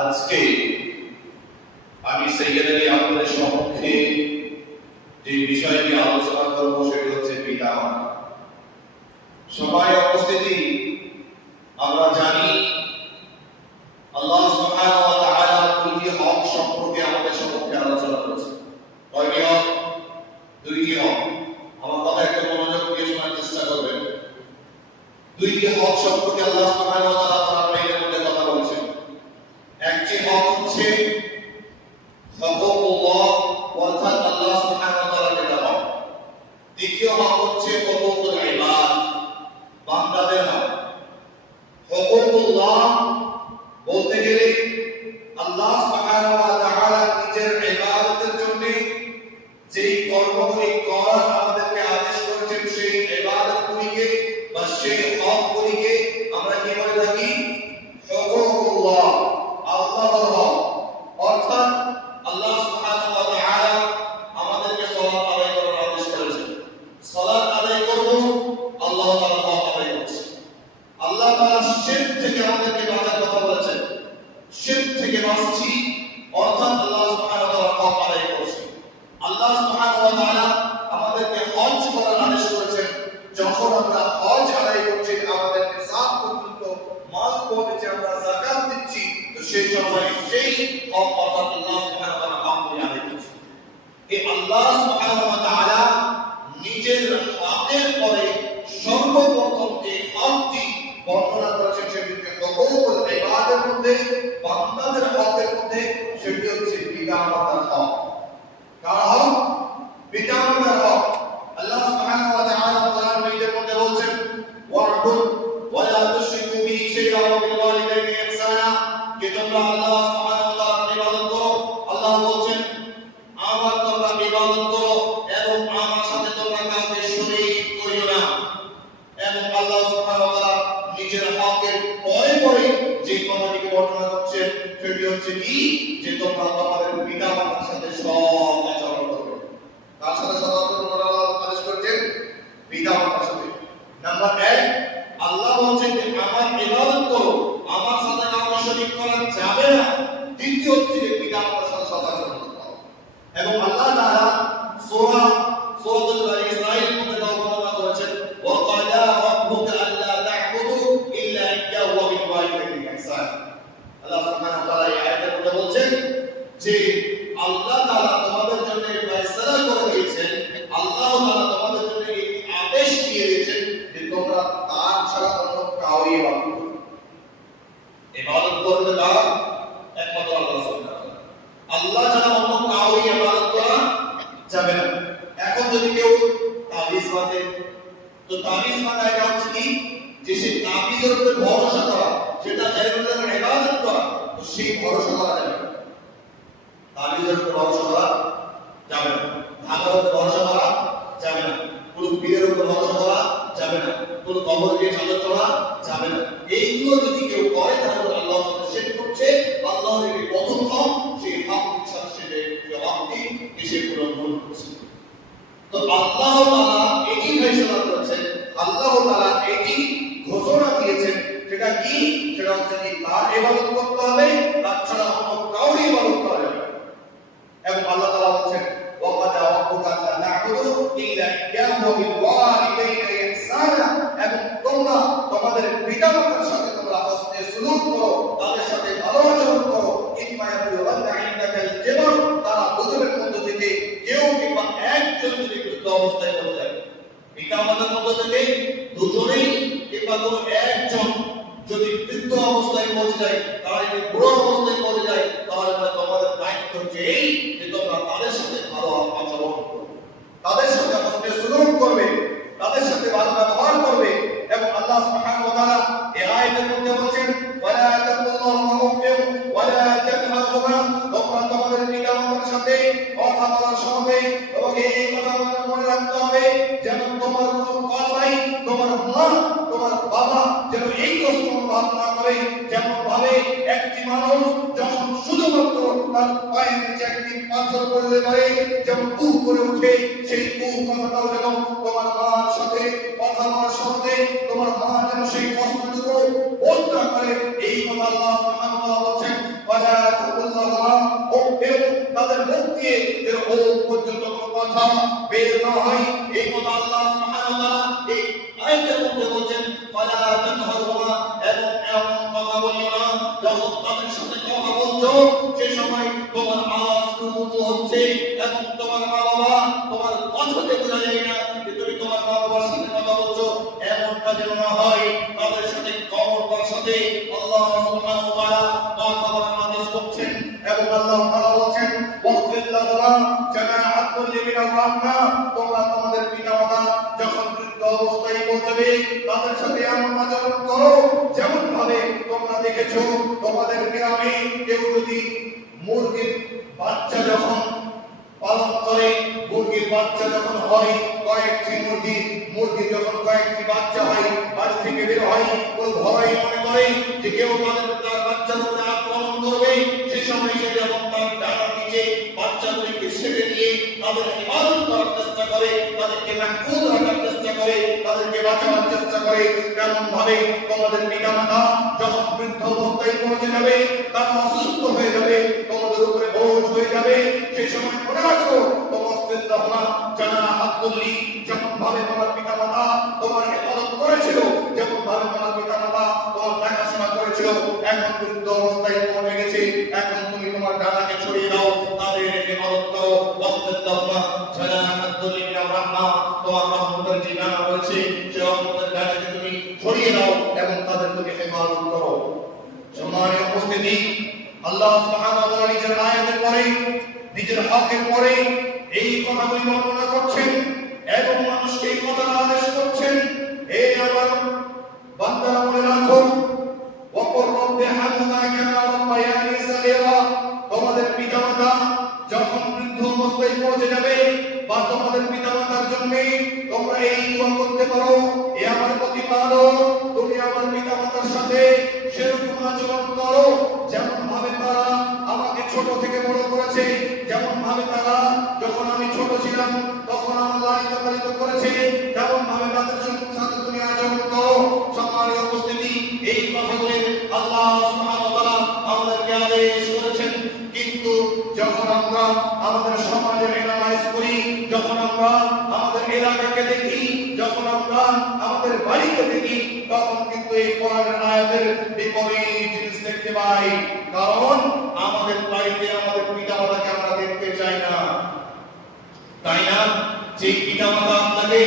আজকে আমি সৈয়দলি আপনাদের সম্মুখে যে বিষয় নিয়ে আলোচনা করব সেটি হচ্ছে পিতামাতা। সবাই উপস্থিতি, আমরা জানি আল্লাহ সুবহানাহু ওয়া তাআলা দুইটি হক সম্পর্কে আমাদের সম্মুখে আলোচনা করেছেন। কয়টি হক? দুইটি হক। আমার কথা একটু মনোযোগ দিয়ে শোনার চেষ্টা করবেন। দুইটি হক সম্পর্কে আল্লাহ সুবহানাহু ওয়া তাআলা কোরআন কারীমের মধ্যে কথা বলেছেন। একটি হক হচ্ছে হুকুকুল্লাহ, অর্থাৎ আল্লাহ সুবহানাহু ওয়া তাআলার যেটা হক। দ্বিতীয় হক হচ্ছে হুকুকুল ইবাদ, বান্দাদের হক। হুকুকুল্লাহ বলতে গেলে আল্লাহ সুবহানাহু ওয়া তাআলা নিজের ইবাদতের জন্য যেই কর্মগুলি করার আমাদেরকে আদেশ করেছেন সেই ইবাদতগুলিকে বা সেই হকগুলিকে আমরা কি বলে থাকি? হুকুকুল্লাহ, আল্লাহর হক। অর্থাৎ আল্লাহ সুবহানাহু ওয়া তাআলা আমাদেরকে সালাত আদায় করার আদেশ করেছেন। সালাত আদায় করব, আল্লাহ তাআলা হক আদায় করছেন। আল্লাহ তাআলা শিরক থেকে আমাদেরকে বাঁচার কথা বলেছেন। শিরক থেকে বাঁচছি, অর্থাৎ আল্লাহ সুবহানাহু ওয়া তাআলা হক আদায় করছেন। আল্লাহ সুবহানাহু ওয়া তাআলা আমাদেরকে হজ করার আদেশ করেছেন। যখন আমরা হজ আদায় করছি, আমাদের নিসাব পর্যন্ত মাল পৌঁছে আমরা যাকাত দিচ্ছি, তো সেই সময় সেই হক অর্থাৎ আল্লাহ সুবহানাহু ওয়া তাআলা হক আদায় করছেন। এই আল্লাহ সুবহানাহু ওয়া তাআলা নিজের হকের পরে সর্বপ্রথম যে হকটি বর্ণনা করেছেন সেটি হুকুকুল ইবাদের মধ্যে, বান্দাদের হকের মধ্যে, সেটি হচ্ছে পিতামাতার হক। কার হক? পিতামাতার হক। আল্লাহ সুবহানাহু ওয়া তাআলা কোরআন কারীমের মধ্যে বলেন, ওয়া'বুদ ওয়া লা তুশরিকু বিহি শাইআন ওয়া বিল ওয়ালিদাইনি ইহসানা, যে তোমরা আল্লাহ সুবহানাহু ওয়া তাআলার ইবাদত করো। আল্লাহ বলেন, আমার তোমরা ইবাদত করো এবং আমার সাথে তোমরা কাউকে শরীক করিও না। এবং আল্লাহ সুবহানাহু ওয়া তাআলা নিজের হকের পরে পরে যে কথাটিকে বর্ণনা করছেন সেটি হচ্ছে কি? যে তোমরা তোমাদের পিতামাতার সাথে সৎ আচরণ করবে। কার সাথে সৎ আচরণ করার আল্লাহ আদেশ করেছেন? পিতামাতার সাথে। নাম্বার 1, আল্লাহ বলেন যে আমার ইবাদত করো, আমার সাথে কাউকে শরীক করা যাবে না। দ্বিতীয় হচ্ছে যে পিতামাতার সাথে সৎ আচরণ করতে হবে। এবং আল্লাহ তাআলা সূরাতুল বনী ইসরাঈলের মধ্যে বর্ণনা করেছেন, ওয়া ক্বালা রাব্বুকা আল্লা তা'বুদু ইল্লা ইয়্যাহু ওয়া বিল ওয়ালিদাইনি ইহসানা। আল্লাহ সুবহানাহু ওয়া তাআলা এই আয়াতের মধ্যে বলেন যে আল্লাহ তাআলা তোমাদের জন্য ফয়সালা করে দিয়েছেন, আল্লাহ তাআলা তোমাদের জন্য এই আদেশ দিয়ে দিয়েছেন যে তোমরা তার ছাড়া অন্য কাউকে ইবাদত করবে। ইবাদত করতে দাও একমাত্র আল্লাহ সুবহানাহু ওয়া তাআলা। আল্লাহ ছাড়া অন্য কাউকে ইবাদত করা যাবে না। এখন যদি কেউ তাবিজ বাঁধে, তো তাবিজ বাঁধা এটা হচ্ছে কি? যে সেই তাবিজের উপরে ভরসা করা, সেটা গায়রুল্লাহর ইবাদত করা, তো সেই ভরসা করা যাবে না। তাবিজের উপরে ভরসা করা যাবে না, ধাগার উপরে ভরসা করা যাবে না, কোন পীরের উপরে ভরসা করা যাবে না, কোন কবরকে চাদর করা যাবে না। এইগুলো যদি কেউ করে তাহলে আল্লাহর সাথে শিরক করছে। আল্লাহর এই প্রথম হক, সেই হকের সাথে সে হকটি এসে পুরো ভুল করছে। তো আল্লাহ তাআলা এটি ফয়সালা করেছেন, আল্লাহ তাআলা এটি ঘোষণা দিয়েছেন। সেটা কি? সেটা হচ্ছে কি তার ইবাদত করতে হবে, তার ছাড়া অন্য কাউকে ইবাদত করা যাবে না। এবং আল্লাহ তাআলা বলেন, ওয়া ক্বালা রাব্বুকা আল্লা তা'বুদু ইল্লা ইয়্যাহু ওয়া বিল ওয়ালিদাইনি ইহসানা, এবং তোমরা তোমাদের পিতামাতার সাথে তোমরা হসনে সুলুক করো, তাদের সাথে ভালো আচরণ করো। ইম্মা ইয়াবলুগান্না ইনদাকাল কিবার, তারা দুজনের মধ্য থেকে কেউ কিংবা একজন যদি বৃদ্ধ অবস্থায় পড়ে যায়, পিতামাতার মধ্য থেকে দুজনেই কিংবা কোনো একজন যদি বৃদ্ধ অবস্থায় পড়ে যায়, তারা যদি বুড়ো অবস্থায় পড়ে যায়, তাহলে তোমাদের দায়িত্ব হচ্ছে এই যে তোমরা তাদের সাথে ভালো আচরণ করবে, তাদের সাথে হসনে সুলুক করবে, তাদের সাথে ভালো ব্যবহার করবে। এবং আল্লাহ সুবহানাহু ওয়া তাআলা এই আয়াতের মধ্যে বলেন, ওয়ালা তাকুল্লাহু মুফতির ওয়ালা তানহাহুমা, তোমরা তোমাদের পিতামাতার সাথে কথা বলার সময় এবং এই কথা মনে রাখতে হবে যেন তোমার কোনো কথাই তোমার মা তোমার বাবা যেন এই কষ্ট অনুভব না করে। যেমন ভাবে একটি মানুষ যখন শুধুমাত্র তার পায়ের নিচে একটি পাথর পড়লে পারে যেমন উহ করে উঠে, সেই উহ কথাটাও যেন তোমার মার সাথে কথা বলার সময় তোমার মা যেন সেই কষ্টটুকু বোধ না করে। এই কথা আল্লাহ সুবহানাহু ওয়া তাআলা বলেন, ওয়ালা তাদের মুখ দিয়ে এর ও পর্যন্ত কোনো কথা বের না হয়। এই কথা আল্লাহ সুবহানাহু ওয়া তাআলা এই আয়াতের মধ্যে বলেন, ফালা তানহারহুমা, এবং এমন কথা বলিও না যখন তাদের সাথে কথা বলছো সে সময় তোমার আওয়াজ উঁচু হচ্ছে এবং তোমার মা বাবা তোমার কথাতে বোঝা যায় না যে তুমি তোমার মা বাবার সাথে কথা বলছো, এমনটা যেন না হয়। তাদের সাথে কমর সাথে আল্লাহ সুবহানাহু ওয়া তাআলা কথা বলার আদেশ করছেন এবং আল্লাহ তাআলা বলেন, ওয়াকফির লাহুমা জানাআতুল লিমিনার রাহমা, তোমরা তোমাদের পিতামাতা যখন বৃদ্ধ অবস্থায় পৌঁছবে তাদের সাথে এমন আচরণ করো যেমন ভাবে তোমরা দেখেছো তোমাদের গ্রামে কেউ যদি মুরগির বাচ্চা যখন পালন করে, মুরগির বাচ্চা যখন হয়, কয়েকটি মুরগি যখন কয়েকটি বাচ্চা হয় বাড়ি থেকে বের হয়, ওই ভয় মনে করে যে কেউ তার বাচ্চার উপরে আক্রমণ করবে। সেই সময় সে যখন তার ডানার নিচে বাচ্চাগুলিকে ছেড়ে দিয়ে তাদের ইবাদত করার চেষ্টা করে, তাদেরকে মাহফুজ রাখার চেষ্টা করে, তাদেরকে বাঁচানোর চেষ্টা করে। তেমন ভাবে তোমাদের পিতামাতা যখন বৃদ্ধ অবস্থায় পৌঁছে যাবে, তারা অসুস্থ হয়ে যাবে, তোমাদের উপরে বোঝ হয়ে যাবে, সেই সময় মনে রাখো তোমার পিতামাতা জানাআতুল লি, যেমন ভাবে তোমার পিতামাতা তোমার ইবাদত করেছিল, যেমন ভাবে তোমার পিতামাতা তোমার দেখাশোনা করেছিল, এখন বৃদ্ধ অবস্থায় পৌঁছে গেছে, এখন তুমি তোমার ডানাকে ছড়িয়ে দাও, তাদের ইবাদত করো। ওয়াক্তাল্লাহুমা জানাআতুল লি মিনার রাহমা, তোমার রহমতের যে ডানা রয়েছে সেই রহমতের ডানাকে তুমি ছড়িয়ে দাও এবং তাদের তুমি ইবাদত করো। সম্মানীয় উপস্থিতি, আল্লাহ সুবহানাহু ওয়া তাআলা নিজের আয়াতের পরে নিজের হকের পরে এই কথাগুলি বর্ণনা করছেন এবং মানুষকে এই কথা আদেশ করছেন, হে আমার বান্দারা মনে রাখো, ওয়াকুর রব্বি হামহুমা কামা রাব্বায়ানি সাগীরা, তোমাদের পিতামাতা যখন বৃদ্ধ অবস্থায় পৌঁছে যাবে বা তোমাদের পিতামাতার জন্য তোমরা এই দোয়া করতে পারো, হে আমার প্রতিপালক, তুমি আমার পিতামাতার সাথে সেরকম আচরণ করো যেমন ভাবে তারা আমাকে ছোট থেকে বড় করেছে, যেমন ভাবে তারা যখন আমি ছোট ছিলাম তখন আমার লালিত পালিত করেছে, যেমন ভাবে তাদের সাথে তুমি আচরণ করো। সম্মানীয় উপস্থিতি, এই কথাগুলি আল্লাহ সুবহানাহু ওয়া তাআলা আমাদেরকে আদেশ করেছেন। কিন্তু যখন আমরা আমাদের সমাজে এনালাইজ করি, যখন আমরা আমাদের এলাকাকে দেখি, যখন আমরা আমাদের বাড়িতে দেখি, তখন কিন্তু এই কোরআনের আয়াতের বিপরীত জিনিস দেখতে পাই। কারণ আমাদের বাড়িতে আমাদের পিতামাতাকে আমরা দেখতে চাই না, তাই না? যে পিতামাতা আপনাকে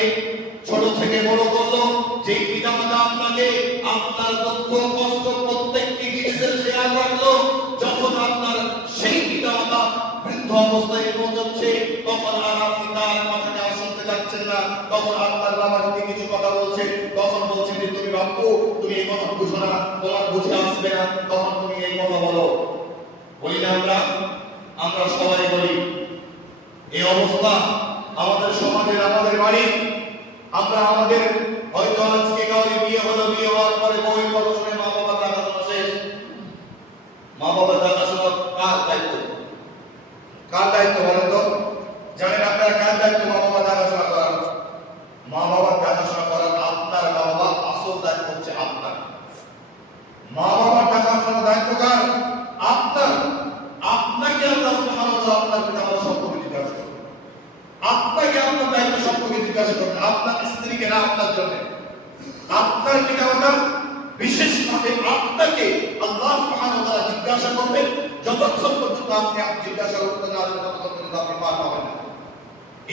ছোট থেকে বড় করলো, যে পিতামাতা আপনাকে আপনার দুঃখ কষ্ট প্রত্যেকটি জিনিসের শেয়ার রাখলো, যখন আপনার সেই পিতামাতা বৃদ্ধ অবস্থায় পৌঁছচ্ছে তখন আর আপনি তার কথাটা শুনতে যাচ্ছেন না, তখন আপনার বাবা যদি কিছু কথা বলছে তখন বলছেন যে তুমি বাপু তুমি এই কথা বুঝো না, তোমার বুঝে আসবে না, তখন তুমি এই কথা বলো। বলি না আমরা সবাই বলি। এই অবস্থা আমাদের সমাজের, আমাদের বাড়ি, আমরা আমাদের হয়তো আজকে কাউকে বিয়ে হলো, বিয়ে হওয়ার পরে বউয়ের কথা শুনে মা বাবার দেখাশোনা শেষ। মা বাবার দেখাশোনা কার দায়িত্ব? কার দায়িত্ব বলেন তো? জানেন আপনারা কার দায়িত্ব মা বাবার দেখাশোনা করার? মা বাবার দেখাশোনা করার আপনার বাবা, আসল দায়িত্ব হচ্ছে আপনার। মা বাবার দেখাশোনার দায়িত্ব কার? আপনার। আপনাকে আল্লাহ সুবহানাহু ওয়া তাআলা আপনার পিতামাতা সম্পর্কে জিজ্ঞাসা করবেন, আপনাকে আপনার দায়িত্ব সম্পর্কে জিজ্ঞাসা করবেন, আপনার স্ত্রীকে না আপনার জন্য। আপনার পিতামাতা বিশেষভাবে আপনাকে আল্লাহ সুবহানাহু ওয়া তাআলা জিজ্ঞাসা করবেন, যতক্ষণ পর্যন্ত আপনি জিজ্ঞাসা করতে না পারবেন ততক্ষণ পর্যন্ত আপনি পার পাবেন না।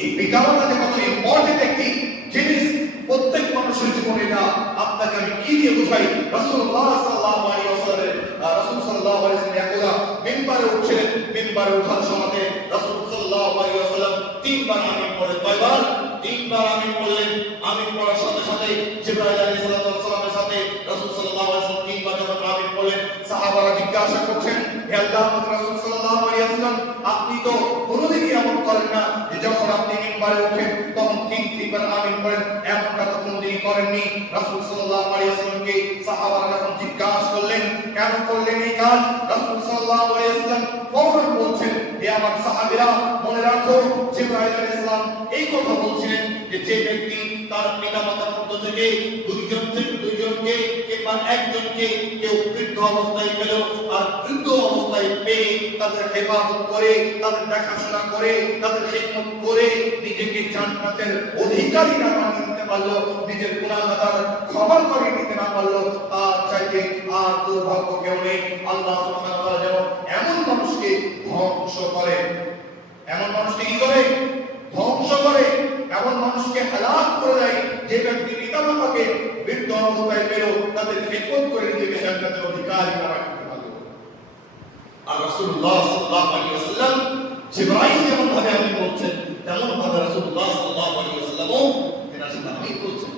এই পিতামাতা যে কত ইম্পর্টেন্ট একটি জিনিস প্রত্যেক মানুষের জীবনে, না আপনাকে আমি কি দিয়ে বুঝাই। রাসূলুল্লাহ সাল্লাল্লাহু আলাইহি ওয়াসাল্লাম, রাসূল সাল্লাল্লাহু আলাইহি ওয়াসাল্লাম একদা মিম্বারে উঠছিলেন, মিম্বারে ওঠার সময় রাসূল সাল্লাল্লাহু আলাইহি ওয়াসাল্লাম তিনবার আমিন পড়লেন। কয়বার? তিনবার আমিন পড়লেন। আমিন পড়ার সাথে সাথে জিবরাইল আলাইহিস সালামের সাথে রাসূল সাল্লাল্লাহু আলাইহি ওয়াসাল্লাম তিনবার যখন আমিন পড়লেন, সাহাবারা জিজ্ঞাসা করছেন, হে আল্লাহর রাসূল সাল্লাল্লাহু আলাইহি ওয়াসাল্লাম, আপনি তো কোনোদিনই এমন করেন না যে যখন আপনি মিম্বারে ওঠেন তখন তিনবার আমিন পড়েন, এমনটা তো কোনোদিনই করেননি। রাসূল সাল্লাল্লাহু আলাইহি ওয়াসাল্লামকে সাহাবারা যখন জিজ্ঞাসা করলেন কেন করলেন এই কাজ, রাসূল সাল্লাল্লাহু আলাইহি ওয়াসাল্লাম ফৌরন বলছেন, হে আমার সাহাবীরা মনে রাখো, জিবরাইল আলাইহিস সালাম এই কথা বলছিলেন যে যে ব্যক্তি তার পিতামাতার মধ্য থেকে দুইজন দুইজনকে কিংবা একজনকে কেউ বৃদ্ধ অবস্থায় পেল আর বৃদ্ধ অবস্থায় পেয়ে তাদের হেফাজত করে, তাদের দেখাশোনা করে, তাদের খিদমত করে নিজেকে জান্নাতের অধিকারী না বানিয়ে নিতে পারলো, নিজের গুনাহ ক্ষমা করে নিতে না পারলো, তার চাইতে আর দুর্ভাগ্য কেউ নেই। আল্লাহ সুবহানাহু ওয়া তাআলা যেন এমন মানুষকে ধ্বংস করে, এমন মানুষকে কি করে? ধ্বংস করে, এমন মানুষকে হালাক করে দেয় যে ব্যক্তি পিতামাতাকে বৃদ্ধ অবস্থায় পেল, তাদের খেদমত করে নিজেকে জান্নাতের অধিকারী বানাতে পারল। আর রাসূলুল্লাহ সাল্লাল্লাহু আলাইহি ওয়াসাল্লাম জিবরাইল যেমন ভাবে আমি বলছেন, তেমন ভাবে রাসূলুল্লাহ সাল্লাল্লাহু আলাইহি ওয়াসাল্লামও তেনার সাথে আমি বলছেন।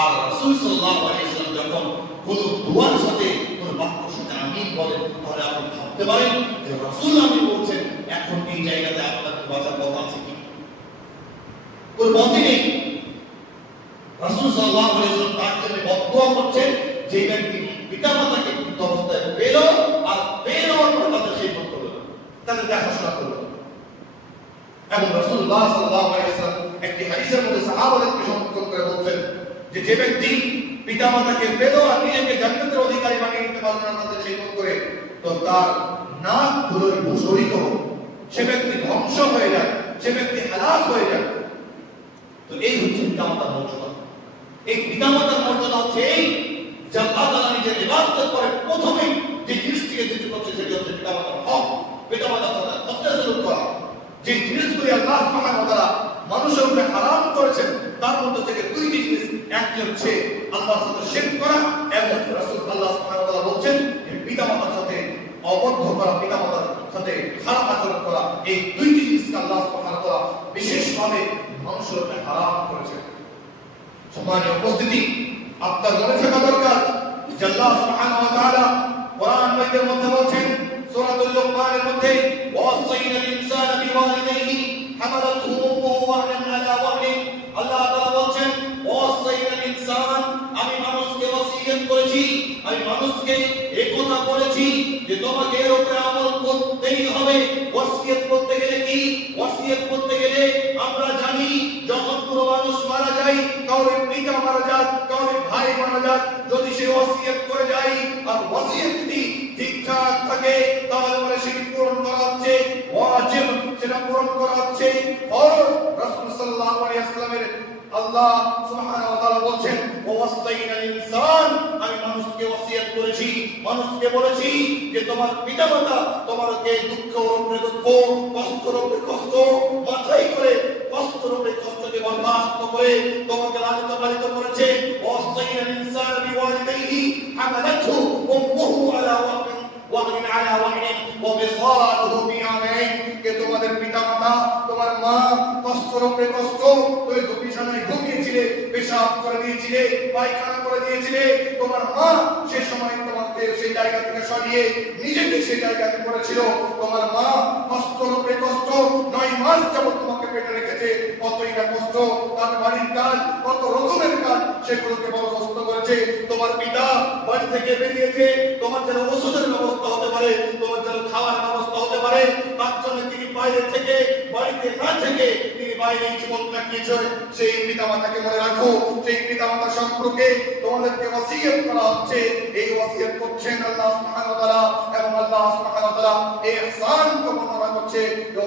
আর রাসূল সাল্লাল্লাহু আলাইহি ওয়াসাল্লাম যখন কোন দুয়ার সাথে কোন বাক্যের সাথে আমিন বলেন, তাহলে আপনি ভাবতে পারেন যে রাসূল আমিন বলছেন, এখন এই জায়গাতে আপনার বাঁচার কথা আছে কি? কোন মতে নেই। রাসূল সাল্লাল্লাহু আলাইহি ওয়াসাল্লাম তার জন্য বদদোয়া করছেন যে ব্যক্তি পিতামাতাকে বৃদ্ধ অবস্থায় পেল আর পেল অন্য তাদের সেই ভক্ত হলো, তাদের দেখাশোনা করলো। এবং রাসূলুল্লাহ সাল্লাল্লাহু আলাইহি ওয়াসাল্লাম একটি হাদিসের মধ্যে সাহাবাদেরকে সম্বোধন করে বলছেন যে ব্যক্তি পিতামাতাকে পেল আর নিজেকে জান্নাতের অধিকারী বানিয়ে নিতে পারল না তাদের সেই করে, তো তার নাক ধুলোয় ভূষরিত, সে ব্যক্তি ধ্বংস হয়ে যায়, সে ব্যক্তি হালাক হয়ে যায়। তো এই হচ্ছে পিতামাতার মর্যাদা। এই পিতামাতার মর্যাদা হচ্ছে এই যে আল্লাহ তাআলা নিজের ইবাদত করে প্রথমেই যে জিনিসটিকে দিতে করছে সেটি হচ্ছে পিতামাতার হক, পিতামাতার সাথে অত্যাচার করা। যে জিনিসগুলি আল্লাহ সুবহানাহু ওয়া তাআলা মানুষের উপরে হারাম করেছেন তার মধ্যে থেকে দুইটি জিনিস, একটি হচ্ছে আল্লাহর সাথে শিরক করা এবং রাসূল আল্লাহ সুবহানাহু ওয়া তাআলা বলেন যে পিতামাতার সাথে অবদ্ধ করা, পিতামাতার সাথে খারাপ আচরণ করা, এই দুইটি জিনিসকে আল্লাহ সুবহানাহু ওয়া তাআলা বিশেষভাবে মানুষের উপরে হারাম করেছেন। সম্মানীয় উপস্থিতি, আপনার মনে থাকা দরকার যে আল্লাহ সুবহানাহু ওয়া তাআলা কোরআন মাজিদের মধ্যে বলেন সূরাতুল লুকমানের মধ্যে ওয়াসাইনাল ইনসানা বিওয়ালিদাইহি হামালাতহু উম্মুহু ওয়াহনান আলা ওয়াহনিন, আল্লাহ তাআলা বলেন ওয়াসাইনাল ইনসান, আমি মানুষকে ওসিয়ত করেছি, আমি মানুষকে এই কথা বলেছি যে তোমাকে এর উপরে আমল করতেই হবে। ওসিয়ত করতে গেলে কি? ওসিয়ত করতে গেলে আমরা জানি যখন কোনো মানুষ মারা যায়, কাউরে পিতা মারা যায়, কাউরে ভাই মারা যায়, যদি সে ওসিয়ত করে যায় আর ওসিয়তটি ঠিকঠাক থাকে তাহলে পরে সেটি পূরণ করা হচ্ছে ওয়াজিব, সেটা পূরণ করা হচ্ছে ফরজ। রাসূল সাল্লাল্লাহু আলাইহি ওয়াসাল্লামের আল্লাহ সুবহানাহু ওয়া তাআলা বলেন ওয়াসাইনাল ইনসান, আমি মানুষকে ওসিয়ত করেছি, মানুষকে বলেছি যে তোমার পিতামাতা তোমাকে দুঃখ উপরে দুঃখ, কষ্ট উপরে কষ্ট মাথায় করে, কষ্ট উপরে কষ্টকে বরদাস্ত করে তোমাকে লালিত পালিত করেছে। ওয়াসাইনাল ইনসানা বিওয়ালিদাইহি হামালাতহু উম্মুহু আলা ওয়াহনিন আলা ওয়াহনিন ওয়া বিসালুহু ফি আমাইন, কে তোমাদের পিতামাতা, তোমার মা কষ্ট উপরে কষ্ট, তুমি বিছানায় ঘুমিয়েছিলে, পেশাব করে দিয়েছিলে, পায়খানা করে দিয়েছিলে, তোমার মা সেই সময় তোমাকে সেই জায়গা থেকে সরিয়ে নিজেকে সেই জায়গাতে করেছিল। তোমার মা কষ্ট উপরে কষ্ট 9 মাস যাবত তোমাকে পেটে রেখেছে, কতই না কষ্ট, তার বাড়ির কাজ, কত রকমের কাজ সেগুলোকে বরদাস্ত করেছে। তোমার পিতা বাড়ি থেকে বেরিয়েছে, তোমার যেন ওষুধের ব্যবস্থা হতে পারে, তোমার যেন খাওয়ার ব্যবস্থা হতে পারে, তার জন্য তিনি বাইরে থেকে, বাড়িতে না থেকে তিনি বাইরে জীবন কাটিয়েছেন। সেই পিতামাতাকে মনে রাখো, সেই পিতামাতা সম্পর্কে তোমাদেরকে ওসিয়ত করা হচ্ছে। এই ওসিয়ত করছেন আল্লাহ সুবহানাহু ওয়া তাআলা এবং আল্লাহ সুবহানাহু ওয়া তাআলা ইহসান বর্ণনা করছে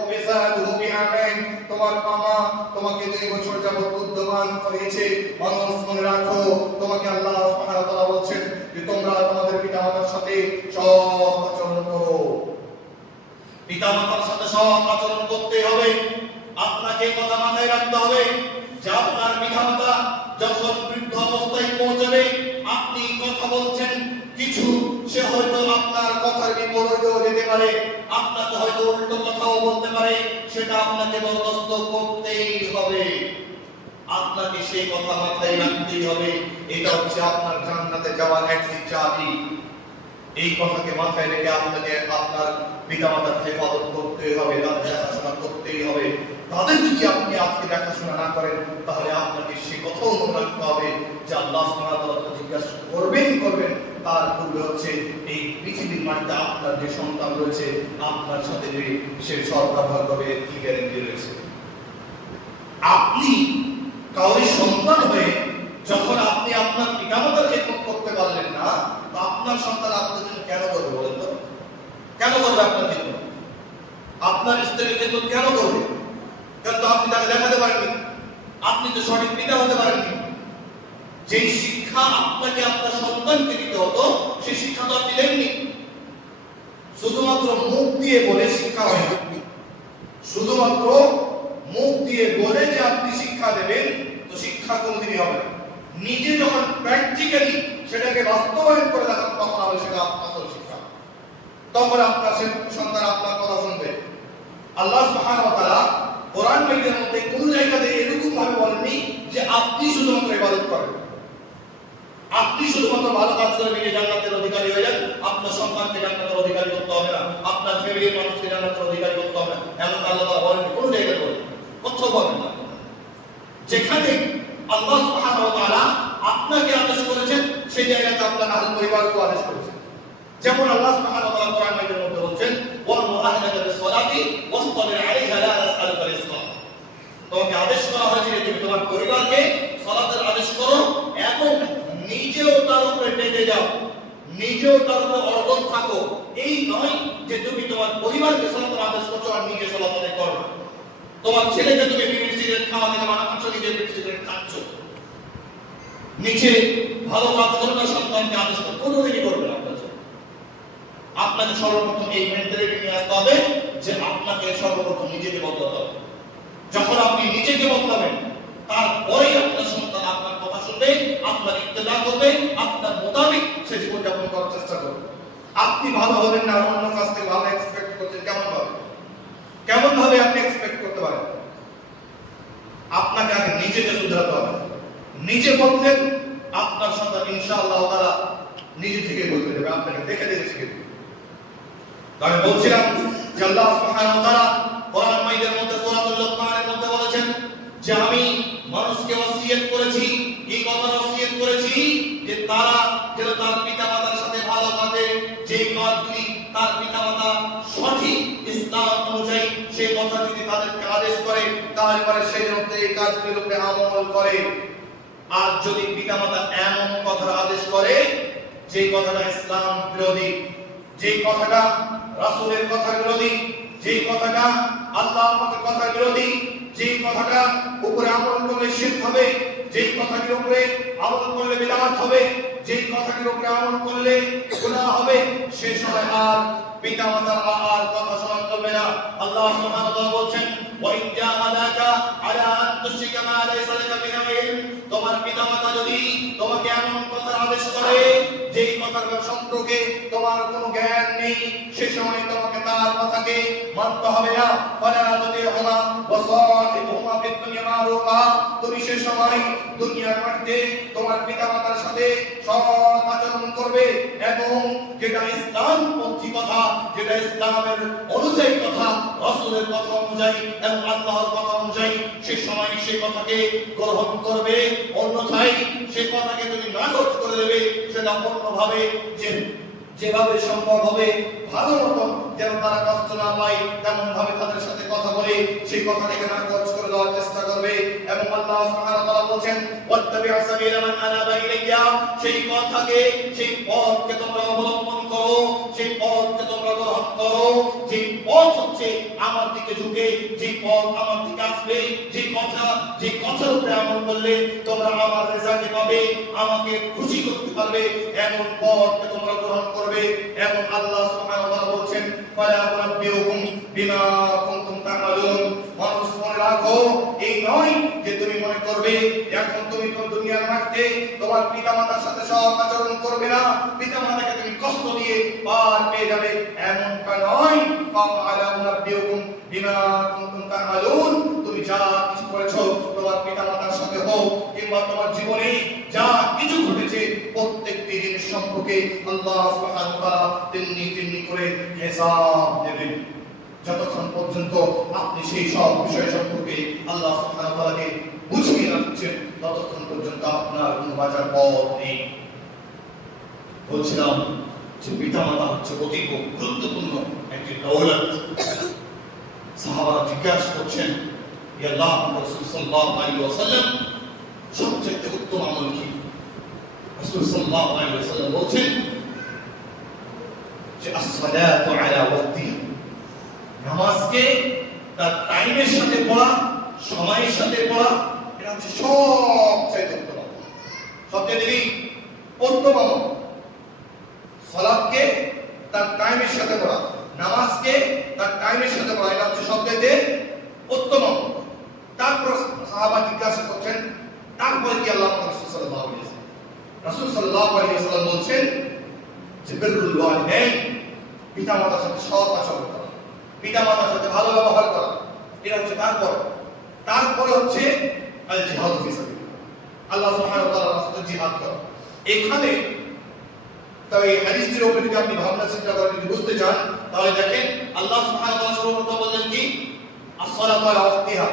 বিসালুহু বিআমাইন, তোমার মামা তোমাকে 2 বছর যাবত দুধপান করিয়েছে। মানুষ মনে রাখো, তোমাকে আল্লাহ সুবহানাহু ওয়া তাআলা বলছেন যে তোমরা তোমাদের পিতামাতার সাথে সৎ আচরণ করো। পিতামাতার সাথে সৎ আচরণ করতে হবে। আপনাকে কথা মাথায় রাখতে হবে যে আপনার পিতামাতা যখন বৃদ্ধ অবস্থায় পৌঁছাবে, আপনি কথা বলছেন কিছু, সে হয়তো আপনার কথার বিপরীতেও যেতে পারে, আপনাকে হয়তো উল্টো কথাও বলতে পারে, সেটা আপনাকে বরদাস্ত করতেই হবে। আপনাকে সেই কথা মাথায় রাখতেই হবে। এটা হচ্ছে আপনার জান্নাতে যাওয়ার একটি চাবি। এই কথাকে মাথায় রেখে আপনাকে আপনার পিতামাতার হেফাজত করতে হবে, তাদের দেখাশোনা করতেই হবে। তাদের যদি আপনি আজকে দেখাশোনা না করেন তাহলে আপনাকে সে কথাও মনে রাখতে হবে যে আল্লাহ সুবহানাহু ওয়া তাআলা জিজ্ঞাসা করবেন। তার পূর্বে হচ্ছে এই পৃথিবীর মাটিতে আপনার যে সন্তান রয়েছে, আপনার সাথে যে সে সদ্ব্যবহার করবে কি গ্যারান্টি রয়েছে? আপনি কাউরি সন্তান হয়ে যখন আপনি আপনার পিতামাতার খেদমত করতে পারলেন না, তো আপনার সন্তান আপনার জন্য কেন করবে বলেন তো? কেন করবে আপনার খেদমত? আপনার স্ত্রীর খেদমত কেন করবে? কারণ আপনি তাকে দেখাতে পারেননি, আপনি তো সঠিক পিতা হতে পারেননি। যেই শিক্ষা আপনাকে আপনার সন্তানকে দিতে হতো, সেই শিক্ষা তো আপনি দেননি। শুধুমাত্র মুখ দিয়ে বলে শিক্ষা হয় না, শুধুমাত্র মুখ দিয়ে বলে যে আপনি শিক্ষা দেবেন তো শিক্ষা কোনদিনই হবে না। নিজে যখন প্র্যাকটিক্যালি সেটাকে বাস্তবায়ন করে দেখান, তখন হবে সেটা আসল শিক্ষা। তখন আপনার সন্তান আপনার কথা শুনবে। আল্লাহ সুবহানাহু ওয়া তাআলা কোরআন মাজিদের মধ্যে কোন জায়গাতে এরকম ভাবে বলেননি যে আপনি শুধুমাত্র ইবাদত করেন, আপনি শুধুমাত্র ভালো কাজ করে নিজে জান্নাতের অধিকারী হয়ে যান, আপনার সন্তানকে জান্নাতের অধিকারী করতে হবে না, আপনার ফ্যামিলির মানুষকে জান্নাতের অধিকারী করতে হবে না। এমন আল্লাহ তাআলা বলেননি, কোন জায়গায় বলেন? কোথাও বলেন না। যেখানে আল্লাহ সুবহানাহু ওয়া তাআলা আপনাকে আদেশ করেছেন, সেই জায়গাতে আপনার আহল পরিবারকে আদেশ করেছেন। যেমন আল্লাহ সুবহানাহু ওয়া তাআলা কোরআন মাজিদের মধ্যে বলেন, ওয়া'মুর আহলাকা বিস-সালাতি ওয়াসতাবির আলাইহা লা নাসআলুকা রিজকা। তোমাকে আদেশ করা হয়েছে যে তুমি তোমার পরিবারকে সালাতের আদেশ করো এবং নিজেও তার উপরে টেকে যাও, নিজেও তার উপরে অটল থাকো। এই নয় যে তুমি তোমার পরিবারকে সালাতের আদেশ করছো আর নিজে সালাত আদায় করো না। তোমার ছেলেকে তুমি বিড়ি সিগারেট খাওয়া থেকে মানা করছো, নিজে বিড়ি সিগারেট খাচ্ছ। নিচে ভালো কাজ করো না, সন্তানকে আদেশ করো, কোনোদিনই করবে না। আপনাকে সর্বপ্রথম এই মেন্টালিটি নিয়ে আসতে হবে যে আপনাকে সর্বপ্রথম নিজেকে বদলাতে হবে। যখন আপনি নিজেকে বদলাবেন, তারপরেই আপনার সন্তান আপনার কথা শুনবে, আপনার ইত্তেদা করবে, আপনার মোতাবেক সে জীবনযাপন করার চেষ্টা করবে। আপনি ভালো হবেন না, অন্য কাছ থেকে ভালো এক্সপেক্ট করছেন, কেমন ভাবে আপনি এক্সপেক্ট করতে পারেন? আপনাকে আগে নিজেকে শুধরাতে হবে। নিজে বদলেন, আপনার সন্তান ইনশাআল্লাহ তাআলা নিজে থেকে বলতে দেবে, আপনাকে দেখে দেখে শিখে দেবে। আমি বলছিলাম যে আল্লাহ সুবহানাহু ওয়া তাআলা কোরআন মাজিদের মধ্যে সূরাতুল লুকমানের মধ্যে বলেছেন যে আমি মানুষকে ওসিয়ত করেছি, এই কথা ওসিয়ত করেছি যে তারা যেন তার পিতামাতার সাথে ভালো থাকে, যে কাজগুলি তার পিতামাতা সঠিক ইসলাম অনুযায়ী সেই কথা যদি তাদেরকে আদেশ করে, তাহলে সেই জন্য এই কাজগুলির উপরে আমল করে। আর যদি পিতামাতা এমন কথার আদেশ করে যে কথাটা ইসলাম বিরোধী, যে কথাটা রাসূলের কথা বিরোধী, যে কথাটা আল্লাহ পাকের কথা বিরোধী, যে কথাটা উপরে আমল করলে শিরক হবে, যে কথাটির উপরে আমল করলে বিদআত হবে, যে কথাটির উপরে আমল করলে গুনাহ হবে, সেই সময় আর পিতামাতার আর কথা শোনা চলবে না। আল্লাহ সুবহানাহু ওয়া তাআলা বলছেন, ওয়া ইন জাহাদাকা আলা আন তুশরিকা মা লাইসা লাকা বিহি ইলম, তোমার পিতামাতা যদি তোমাকে এমন কথার আদেশ করে যেই কথার সম্পর্কে তোমার কোনো জ্ঞান নেই, সেই সময় তোমাকে তার কথাকে মানতে হবে না। ফালা তুতিহুমা ওয়া সাহিবহুমা ফিদ দুনিয়া মারুফা, তুমি সেই সময় দুনিয়ার মধ্যে তোমার পিতামাতার সাথে সৎ আচরণ করবে এবং যেটা ইসলামপন্থী কথা, যেটা ইসলামের অনুযায়ী কথা, রাসূলের কথা অনুযায়ী এবং আল্লাহর কথা অনুযায়ী, সেই সময় সেই কথাকে গ্রহণ করবে। অন্যথায় সেই কথাকে তুমি নাকচ করে দেবে। সেটা অন্যভাবে যেভাবে সম্ভব হবে ভালো মতন যেন তারা কষ্ট না পায় তেমন ভাবে তাদের সাথে কথা বলে সেই কথাটাকে নাকচ করে দেওয়ার চেষ্টা করবে। এবং আল্লাহ সুবহানাহু ওয়া তাআলা বলেন, ওয়াত্তাবি' সাবিলা মান আনাবা ইলাইয়া, সেই কথাকে, সেই পথকে তোমরা অবলম্বন করো, সেই পথকে তোমরা গ্রহণ করো, যে পথ হচ্ছে আমার দিকে ঝুঁকে, যে পথ আমার দিকে আসবে, যে কথার উপরে আমল করলে তোমরা আমার রেজাকে পাবে, আমাকে খুশি করতে পারবে, এমন পথকে তোমরা গ্রহণ করবে। এবং আল্লাহ সুবহানাহু ওয়া তাআলা বলেন, ফালা উনাব্বিউকুম বিমা কুনতুম তা'মালুন, মানুষ মনে রাখো, এই নয় যে তুমি মনে করবে এখন তুমি তো দুনিয়ার মধ্যে তোমার পিতামাতার সাথে সৎ আচরণ করবে না, পিতামাতাকে তুমি কষ্ট দিয়ে পার পেয়ে যাবে, এমনটা নয়। ফালা উনাব্বিউকুম বিমা কুনতুম তা'মালুন, তুমি যা কিছু করেছো তোমার পিতামাতার সাথে হোক কিংবা তোমার জীবনে যা কিছু ঘটেছে প্রত্যেকটি জিনিস সম্পর্কে আল্লাহ সুবহানাহু ওয়া তাআলা তিন্নি করে হিসাব দেবেন। যতক্ষণ পর্যন্ত আপনি সেই সব বিষয় সম্পর্কে আল্লাহ সুবহানাহু ওয়া তাআলাকে বুঝিয়ে রাখছেন, ততক্ষণ পর্যন্ত আপনার কোনো বাঁচার পথ নেই। বলছিলাম যে পিতামাতা হচ্ছে অতি গুরুত্বপূর্ণ একটি দৌলত। সাহাবারা জিজ্ঞাসা করছেন, ইয়া আল্লাহর রাসূল সাল্লাল্লাহু আলাইহি ওয়াসাল্লাম, সবচেয়ে উত্তম আমল কি? রাসূল সাল্লাল্লাহু আলাইহি ওয়াসাল্লাম বলেন যে as-salatu ala waqti, নামাজকে তার টাইমের সাথে পড়া, সময়ের সাথে পড়া, এটা হচ্ছে সবচেয়ে উত্তম। সবচেয়ে উত্তম আমল সালাতকে তার টাইমের সাথে পড়া, নামাজকে তার টাইমের সাথে পড়া, এটা হচ্ছে সবচেয়ে উত্তম আমল। তারপর সাহাবা জিজ্ঞাসা করছেন তারপরে কি আল্লাহ রাসূল সাল্লাল্লাহু আলাইহি ওয়াসাল্লাম, রাসূল সাল্লাল্লাহু আলাইহি ওয়াসাল্লাম বলছেন যে বিররুল ওয়ালিদাইন, পিতামাতার সাথে সৎ আচরণ করা, পিতামাতার সাথে ভালো ব্যবহার করা, এটা হচ্ছে তারপরে হচ্ছে আল জিহাদ ফি সাবিলিল্লাহ, আল্লাহ সুবহানাহু ওয়া তাআলার রাস্তায় জিহাদ করা। এখানে তবে এই হাদিসটির উপরে যদি আপনি ভাবনা চিন্তা করেন, যদি বুঝতে চান, তাহলে দেখেন আল্লাহ সুবহানাহু ওয়া তাআলা সর্বপ্রথম বললেন কি as-salatu ala waqtiha,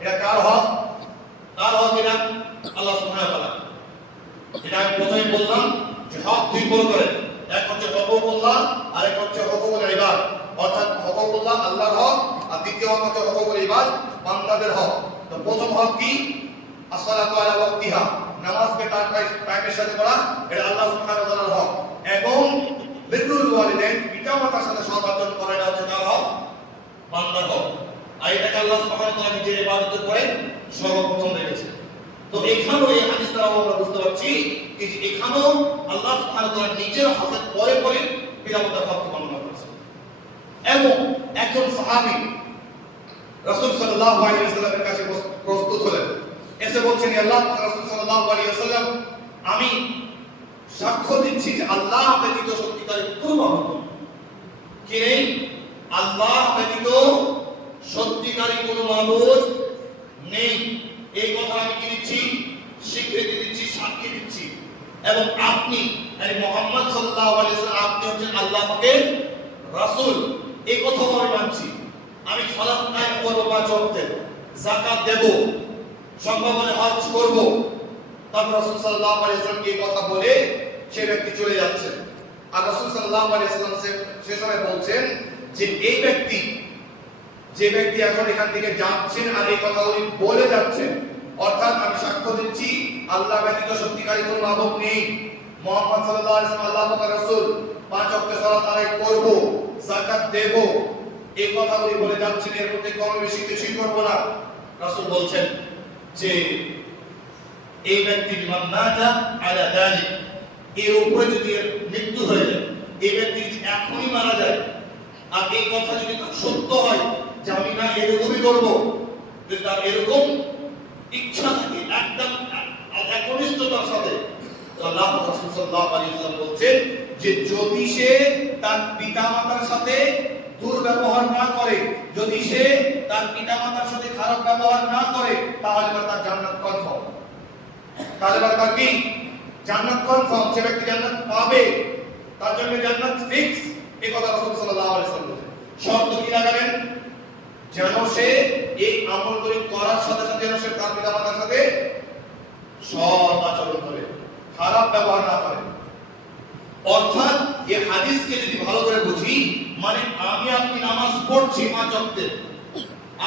এটা কার হক? এটা আল্লাহ সুবহানাহু ওয়া তাআলা। এটা আমি প্রথমে বললাম যে হক দুই প্রকারের, এক হচ্ছে হুকুকুল্লাহ আর এক হচ্ছে হুকুকুল ইবাদ, অর্থাৎ হুকুকুল্লাহ আল্লাহর হক আর দ্বিতীয় হক হচ্ছে হুকুকুল ইবাদ বান্দাদের হক। তো প্রথম হক কি? as-salatu ala waqtiha, নামাজকে তার টাইমের সাথে পড়া, এটা আল্লাহ সুবহানাহু ওয়া তাআলার হক। এবং বিররুল ওয়ালিদাইন, পিতামাতার সাথে সৎ আচরণ করা, এটা হচ্ছে কার হক? বান্দার হক। আর এটাকে আল্লাহ সুবহানাহু ওয়া তাআলা নিজের ইবাদতের পরে সর্বপ্রথম রেখেছেন। তো এখানেও এই হাদিস দ্বারা আমরা বুঝতে পারছি যে এখানেও আল্লাহ সুবহানাহু ওয়া তাআলা নিজের হকের পরে পিতামাতার হক বর্ণনা করেছেন। এবং একজন সাহাবী রাসূল সাল্লাল্লাহু আলাইহি ওয়াসাল্লামের কাছে প্রস্তুত হলেন, এসে বলছেন আল্লাহ রাসূল সাল্লাল্লাহু আলাইহি ওয়াসাল্লাম, আমি সাক্ষ্য দিচ্ছি যে আল্লাহ ব্যতীত সত্যিকারের কোনো মাবুদ কে নেই, আল্লাহ ব্যতীত সত্যিকারের কোনো মাবুদ নেই। এই কথা আমি কি দিচ্ছি? স্বীকৃতি দিচ্ছি, সাক্ষী দিচ্ছি। এবং আপনি মানে মুহাম্মদ সাল্লাল্লাহু আলাইহি ওয়াসাল্লাম, আপনি হচ্ছেন আল্লাহ পাকের রাসূল, এই কথা আমি মানছি। আমি সালাত কায়েম করব, 5 ওয়াক্তের যাকাত দেব, সম্ভব হলে হজ করব। তারপর রাসূল সাল্লাল্লাহু আলাইহি ওয়াসাল্লাম এই কথা বলে সে ব্যক্তি চলে যাচ্ছেন। আর রাসূল সাল্লাল্লাহু আলাইহি ওয়াসাল্লাম সে সময় বলছেন যে এই ব্যক্তি, যে ব্যক্তি এখন এখান থেকে যাচ্ছেন আর এই কথাগুলি বলে যাচ্ছেন, অর্থাৎ আমি সাক্ষ্য দিচ্ছি আল্লাহ ব্যতীত সত্যিকারের কোনো মাবুদ নেই, মুহাম্মদ সাল্লাল্লাহু আলাইহি ওয়াসাল্লাম আল্লাহ পাকের রাসূল, 5 ওয়াক্ত সালাত আদায় করব, যাকাত দেব, এই কথাগুলি বলে যাচ্ছেন। এর মধ্যে কোনো বেশি কিছুই করব না। রাসূল বলছেন যে এই ব্যক্তি মান মাতা আলা যালিক, এর উপরে যদি মৃত্যু হয়ে যায়, এই ব্যক্তি যদি এখনই মারা যায়, আর এই কথা যদি সত্য হয় যে আমি না এরকমই করব, যদি তার এরকম ইচ্ছা থাকে একদম একনিষ্ঠতার সাথে, আল্লাহ রাসূল সাল্লাল্লাহু আলাইহি ওয়াসাল্লাম বলছেন যে যদি সে তার পিতামাতার সাথে দুর্ব্যবহার না করে, যদি সে তার পিতামাতার সাথে খারাপ ব্যবহার না করে, তাহলে তার জান্নাত কনফার্ম। তাহলে তার কি জান্নাত কনফার্ম, সে ব্যক্তি জান্নাত পাবে, তার জন্য জান্নাত ফিক্স। এই কথা রাসূল সাল্লাল্লাহু আলাইহি ওয়াসাল্লাম বলেছেন। শর্ত কি লাগালেন? যেন সে এই আমলগুলি করার সাথে সাথে যেন সে তার পিতামাতার সাথে সৎ আচরণ করে, খারাপ ব্যবহার না করে। অর্থাৎ এই হাদিসকে যদি ভালো করে বুঝি, মানে আমি আপনি নামাজ পড়ছি 5 ওয়াক্তের,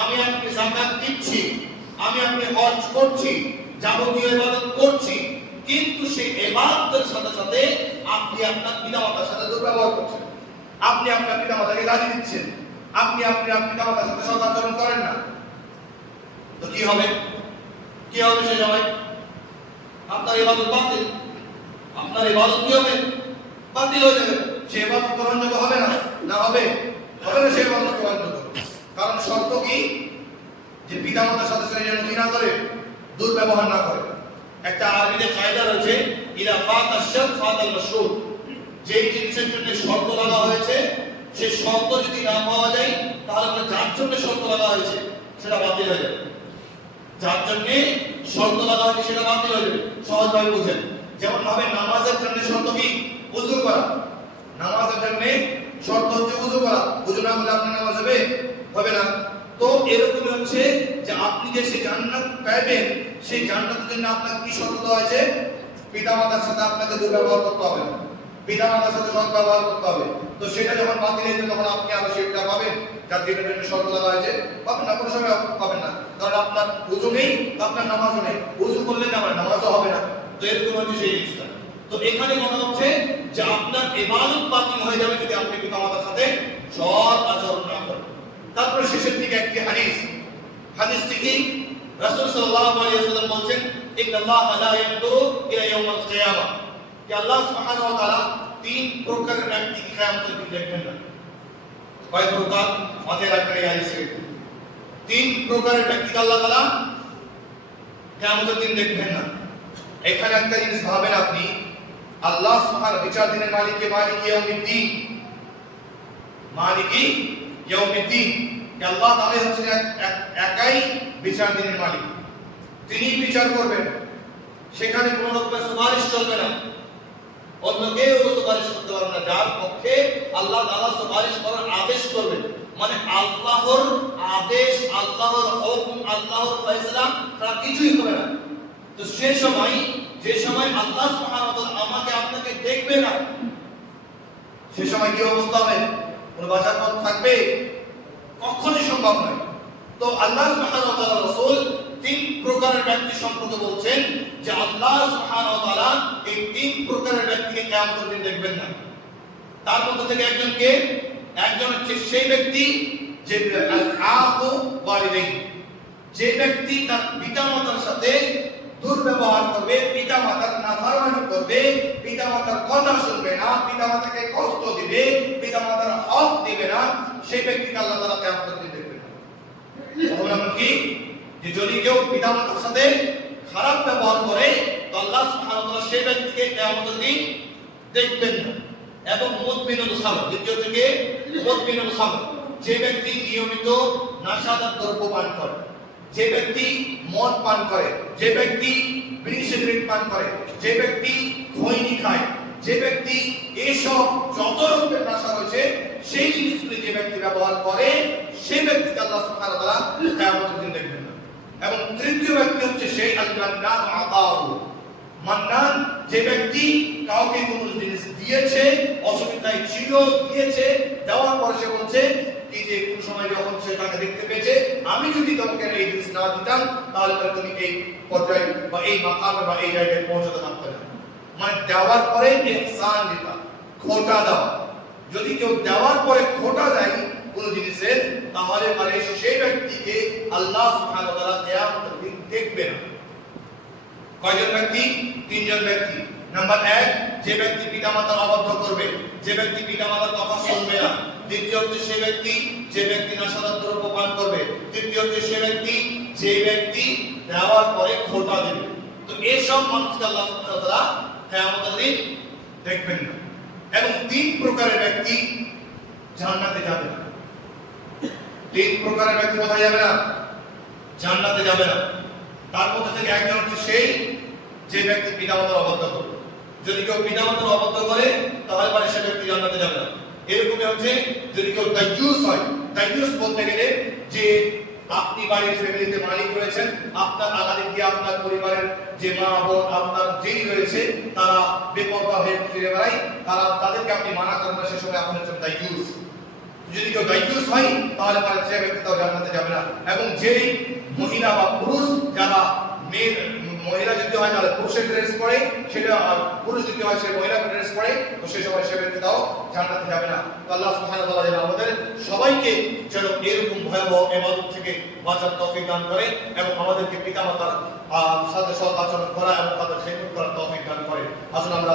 আমি আপনি যাকাত দিচ্ছি, আমি আপনি হজ করছি, যাবতীয় ইবাদত করছি, কিন্তু সেই ইবাদতের সাথে সাথে আপনি আপনার পিতামাতার সাথে দুর্ব্যবহার করছেন, আপনি আপনার পিতামাতাকে গালি দিচ্ছেন, আপনি আপনার পিতামাতার সাথে সৎ আচরণ করেন না, তো কি হবে? কি হবে সেই সময়? আপনার ইবাদত বাতিল, আপনার ইবাদত কি হবে? বাতিল হয়ে যাবে। সে ইবাদত গ্রহণযোগ্য হবে না, না হবে না সে ইবাদত গ্রহণযোগ্য। কারণ শর্ত কি? যে পিতামাতার সাথে সে যেন কি না করে, দুর্ব্যবহার না করে। একটা আরবিতে কায়দা রয়েছে, ইলা ফাতা শারত ফাতাল মাশরুত, যে জিনিসের জন্য শর্ত লাগা হয়েছে সেই শর্ত যদি না পাওয়া যায়, তাহলে আমরা যার জন্য শর্ত লাগা হয়েছে সেটা বাতিল হয়ে যাবে। যার জন্য শর্ত লাগা হয়েছে সেটা বাতিল হয়ে যাবে। সহজভাবে বুঝেন, যেমন ভাবে নামাজের জন্য শর্ত কি? ওযু করা। নামাজের জন্য শর্ত হচ্ছে ওযু করা। ওযু না করলে আপনার নামাজ হবে না। তো এরকমই হচ্ছে যে আপনি যে সেই জান্নাত পাবেন, সেই জান্নাতের জন্য আপনাকে কি শর্ত দেওয়া হয়েছে? পিতামাতার সাথে আপনাকে দুর্ব্যবহার করতে হবে না, পিতামাতার সাথে সৎ ব্যবহার করতে হবে। তো সেটা যখন বাতিল হয়ে যাবে, তখন আপনি আবার সেটা পাবেন যার জন্য শর্ত দেওয়া হয়েছে, পাবেন না, কোনো সময় পাবেন না। কারণ আপনার ওযু নেই, আপনার নামাজও নেই। ওযু করলে আমার নামাজও হবে না। তো এরকম হচ্ছে সেই জিনিসটা। তো এখানে কথা হচ্ছে যে আপনার ইবাদত বাতিল হয়ে যাবে যদি আপনি পিতামাতার সাথে সৎ আচরণ না করেন। তারপরে শেষের দিকে একটি হাদিস থেকে রাসূল সাল্লাল্লাহু আলাইহি ওয়াসাল্লাম বলেন ইন্নাল্লাহা লা ইয়ানজুরু ইলা ইয়াউমিল কিয়ামাহ, যে আল্লাহ সুবহানাহু ওয়া তাআলা তিন প্রকারের ব্যক্তিকে কিয়ামতের দিন দেখবেন না। কয় প্রকার? মাথায় রাখবেন এই হাদিসে। তিন প্রকারের ব্যক্তিকে আল্লাহ তাআলা কিয়ামতের দিন দেখবেন না। এখানে একটা জিনিস ভাবেন আপনি, আল্লাহ সুবহানাহু বিচার দিনের মালিক কে? মালিক ইয়াউমিদ্দিন। মালিকি ইয়াউমিদ্দিন, আল্লাহ তাআলা হচ্ছেন একাই বিচার দিনের মালিক। তিনি বিচার করবেন, সেখানে কোনো রকমের সুপারিশ চলবে না, অন্য কেউ সুপারিশ করতে পারবে না। যার পক্ষে আল্লাহ তাআলা সুপারিশ করার আদেশ করবেন, মানে আল্লাহর আদেশ, আল্লাহর হুকুম, আল্লাহর ফয়সালা তারা কিছুই হবে না। তো যে সময় আল্লাহ সুবহানাহু ওয়া তাআলা আমাকে আপনাকে দেখবে না, সে সময় কি অবস্থা হবে? কোনো বাঁচার পথ থাকবে? কখনোই সম্ভব নয়। তো আল্লাহ সুবহানাহু ওয়া তাআলা রাসূল তিন প্রকারের ব্যক্তি সম্পর্কে বলছেন যে আল্লাহ সুবহানাহু ওয়া তাআলা এই তিন প্রকারের ব্যক্তিকে কিয়ামতের দিন দেখবেন না। তার মধ্যে থেকে একজন হচ্ছে সেই ব্যক্তি যে আল-আaqu ওয়ালিদাইহি, যে ব্যক্তি তার পিতামাতার সাথে দুর্ব্যবহার করবে, পিতামাতার নাফরমানি করবে, পিতামাতার কথা শুনবে না, পিতামাতাকে কষ্ট দিবে, পিতামাতার হক দিবে না, সেই ব্যক্তিকে আল্লাহ তাআলা কিয়ামতের দিন দেখবেন না। তাহলে আমরা কি, যে যদি কেউ পিতামাতার সাথে খারাপ ব্যবহার করে তো আল্লাহ সুবহানাহু ওয়া তাআলা সেই ব্যক্তিকে কিয়ামতের দিন দেখবেন না। এবং মুদমিনুল খামর, দ্বিতীয় থেকে মুদমিনুল খামর, যে ব্যক্তি নিয়মিত নেশাদার দ্রব্য পান করে, যে ব্যক্তি মদ পান করে, যে ব্যক্তি বিড়ি সিগারেট পান করে, যে ব্যক্তি খৈনি খায়, যে ব্যক্তি এইসব যত রকমের নেশা রয়েছে সেই জিনিসগুলি যে ব্যক্তি ব্যবহার করে, সেই ব্যক্তিকে আল্লাহ সুবহানাহু ওয়া তাআলা কিয়ামতের দিন দেখবেন না। এবং তৃতীয় ব্যক্তি হচ্ছে সেই আল-মান্নান আতাহু, মান্নান, যে ব্যক্তি কাউকে কোনো জিনিস দিয়েছে, অসুবিধায় ছিল, দিয়েছে, দেওয়ার পর সে বলছে কি যে কোন সময় যখন সে তাকে দেখতে পেয়েছে, আমি যদি তোমাকে এই জিনিস না দিতাম তাহলে তুমি এই পর্যায়ে বা এই মাকামে বা এই জায়গায় পৌঁছাতে পারতে না। মানে দেওয়ার পরে ইহসান দিতা, খোটা দেওয়া। যদি কেউ দেওয়ার পরে খোটা দেয় কোন জিনিসের, তাহলে মানে সেই ব্যক্তিকে আল্লাহ সুবহানাহু ওয়া তাআলা কিয়ামতের দিন দেখবে না। কয়জন ব্যক্তি? তিনজন ব্যক্তি। নাম্বার 1, যে ব্যক্তি পিতামাতার অবাধ্য করবে, যে ব্যক্তি পিতামাতার কথা শুনবে না। দ্বিতীয় হচ্ছে সে ব্যক্তি যে ব্যক্তি নেশাদার দ্রব্য পান করবে। তৃতীয় হচ্ছে সে ব্যক্তি যে ব্যক্তি দেওয়ার পরে খোটা দেবে। তো এই সব মানুষকে আল্লাহ সুবহানাহু ওয়া তাআলা কিয়ামতের দিন দেখবেন না। এবং তিন প্রকারের ব্যক্তি জান্নাতে যাবে না। তিন প্রকারের ব্যক্তি কোথায় যাবে না? জান্নাতে যাবে না। তার মধ্যে থেকে একজন হচ্ছে সেই যে ব্যক্তি পিতামাতার অবাধ্য করবে। যদি কেউ পিতামাতার অবাধ্য করে তাহলে পরে সে ব্যক্তি জান্নাতে যাবে না। এরকমই হচ্ছে যদি কেউ দায়ুস হয়। দায়ুস বলতে গেলে যে আপনি বাড়ির ফ্যামিলিতে মালিক রয়েছেন, আপনার আগামী দিয়ে আপনার পরিবারের যে মা বোন আপনার যেই রয়েছে তারা বেপরোয়া হয়ে ফিরে বেড়ায়, তাদেরকে আপনি মানা করেন না, সে সময় আপনি হচ্ছেন দায়ুস। যদি কেউ দায়ুস হয় তাহলে পরে সে ব্যক্তি তাও জান্নাতে যাবে না। এবং যেই মহিলা বা পুরুষ যারা মহিলা যদি হয় তাহলে পুরুষের ড্রেস পরে, সেটা আর পুরুষ যদি হয় সে মহিলা ড্রেস পরে, তো সেই সময় সে ব্যক্তি তাও জান্নাতে যাবে না। তো আল্লাহ সুবহানাহু ওয়া তাআলা যেন আমাদের সবাইকে যেন এরকম ভয়াবহ ইবাদত থেকে বাঁচার তৌফিক দান করে এবং আমাদেরকে পিতামাতার সাথে সৎ আচরণ করা এবং তাদের খেদমত করার তৌফিক দান করে। আসুন আমরা